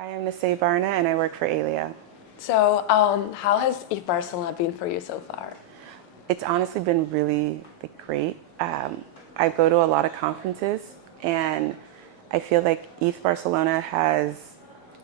Hi, I'm Nse Barna and I work for Aleo. So, how has Eth Barcelona been for you so far? It's honestly been really great. I go to a lot of conferences and I feel like Eth Barcelona has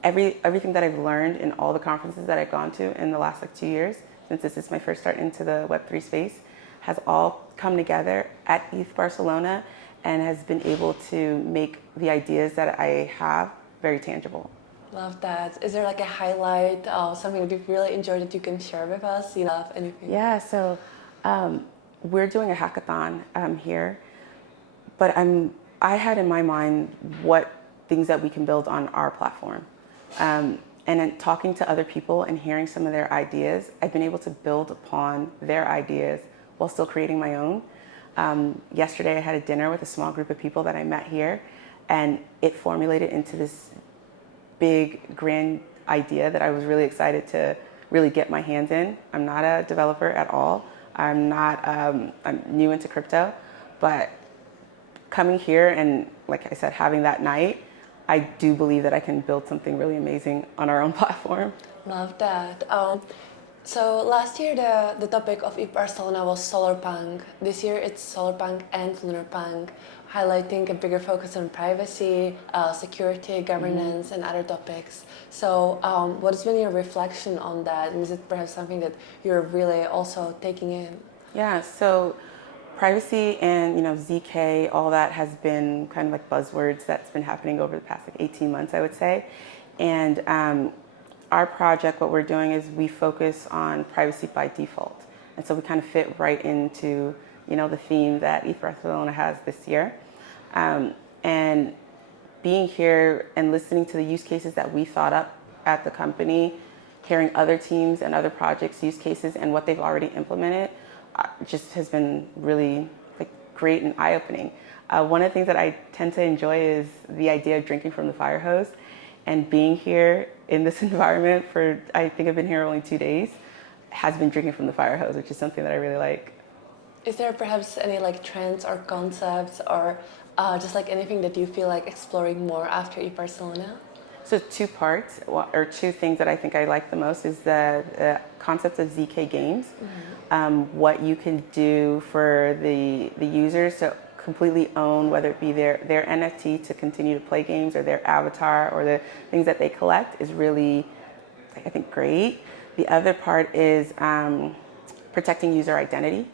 everything that I've learned in all the conferences that I've gone to in the last 2 years, since this is my first start into the Web3 space, has all come together at Eth Barcelona and has been able to make the ideas that I have very tangible. Love that. Is there like a highlight, something that you've really enjoyed that you can share with us? You love anything? Yeah, so we're doing a hackathon here, but I had in my mind what things that we can build on our platform. And then talking to other people and hearing some of their ideas, I've been able to build upon their ideas while still creating my own. Yesterday I had a dinner with a small group of people that I met here, and it formulated into this big, grand idea that I was really excited to really get my hands in. I'm not a developer at all. I'm new into crypto, but coming here and, like I said, having that night, I do believe that I can build something really amazing on our own platform. Love that. So last year the topic of Eth Barcelona was solar punk. This year it's solar punk and lunar punk, highlighting a bigger focus on privacy, security, governance, and other topics. So what has been your reflection on that? And is it perhaps something that you're really also taking in? Yeah, so privacy and ZK, all that has been kind of like buzzwords that's been happening over the past 18 months, I would say. And our project, what we're doing is we focus on privacy by default. And so we kind of fit right into the theme that Eth Barcelona has this year. And being here and listening to the use cases that we thought up at the company, hearing other teams and other projects' use cases and what they've already implemented, just has been really great and eye-opening. One of the things that I tend to enjoy is the idea of drinking from the fire hose, and being here in this environment for, I think I've been here only 2 days, has been drinking from the fire hose, which is something that I really like. Is there perhaps any trends or concepts or just anything that you feel like exploring more after Eth Barcelona? So two parts, or two things that I think I like the most is the concept of ZK games. What you can do for the users to completely own, whether it be their NFT to continue to play games or their avatar or the things that they collect, is really, I think, great. The other part is protecting user identity.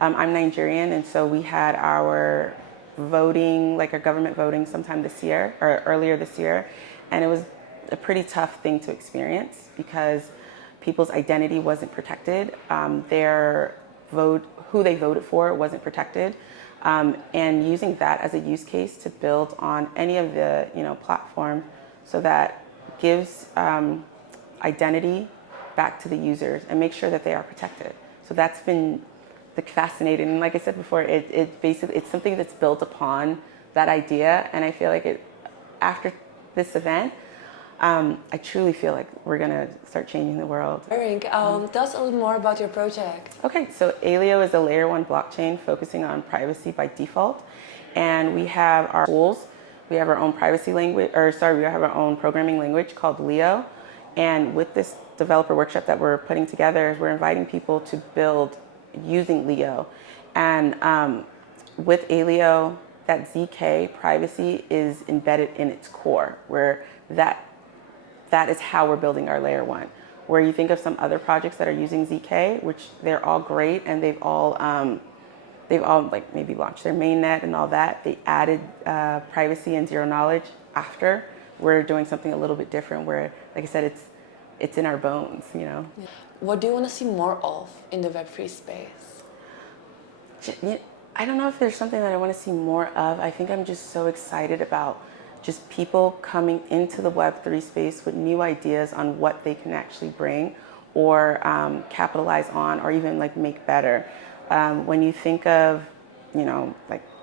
I'm Nigerian, and so we had our voting, our government voting sometime this year or earlier this year. And it was a pretty tough thing to experience because people's identity wasn't protected. Their vote, who they voted for, wasn't protected. And using that as a use case to build on any of the platform, so that gives identity back to the users and make sure that they are protected. So that's been fascinating. And like I said before, it's something that's built upon that idea. And I feel like after this event, I truly feel like we're gonna start changing the world. Tell us a little more about your project. Okay, so Aleo is a layer 1 blockchain focusing on privacy by default. And we have our tools. We have our own privacy language, we have our own programming language called Leo. And with this developer workshop that we're putting together, we're inviting people to build using Leo. And with Aleo, that ZK privacy is embedded in its core, where that is how we're building our layer 1. Where you think of some other projects that are using ZK, which they're all great and they've all maybe launched their mainnet and all that. They added privacy and zero knowledge after. We're doing something a little bit different where, like I said, it's in our bones, Yeah. What do you want to see more of in the Web3 space? I don't know if there's something that I want to see more of. I think I'm just so excited about just people coming into the Web3 space with new ideas on what they can actually bring or capitalize on or even make better. When you think of,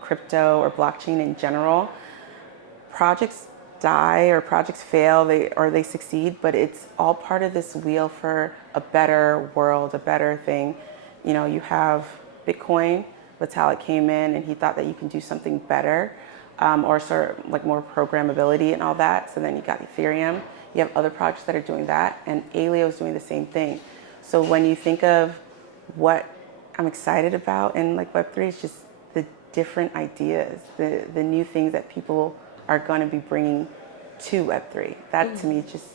crypto or blockchain in general, projects die or projects fail, they succeed, but it's all part of this wheel for a better world, a better thing. You have Bitcoin. Vitalik came in and he thought that you can do something better or sort of like more programmability and all that. So then you got Ethereum. You have other projects that are doing that, and Aleo is doing the same thing. So when you think of what I'm excited about in like Web3, it's just the different ideas, the new things that people are going to be bringing to Web3. That to me, just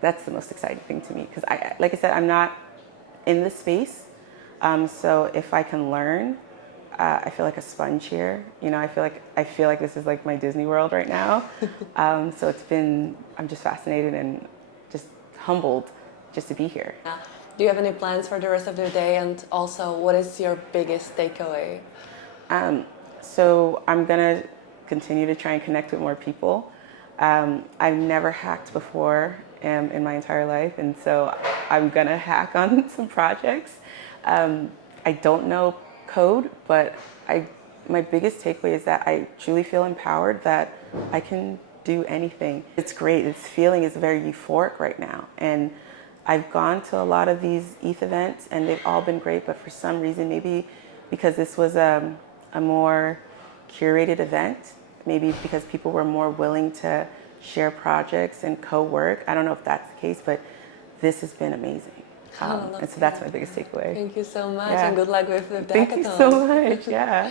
that's the most exciting thing to me, because like I said, I'm not in the space, so if I can learn, I feel like a sponge here. You know, I feel like this is like my Disney World right now. So I'm just fascinated and just humbled just to be here. Yeah. Do you have any plans for the rest of the day? And also, what is your biggest takeaway? So I'm gonna continue to try and connect with more people. I've never hacked before in my entire life, and so I'm gonna hack on some projects. I don't know code, but my biggest takeaway is that I truly feel empowered that I can do anything. It's great. This feeling is very euphoric right now, and I've gone to a lot of these ETH events, and they've all been great, but for some reason, maybe because this was a more curated event, maybe because people were more willing to share projects and co-work. I don't know if that's the case, but this has been amazing. And so that's my biggest takeaway. Thank you so much, Yeah. and good luck with the hackathon. Thank you so much. Yeah.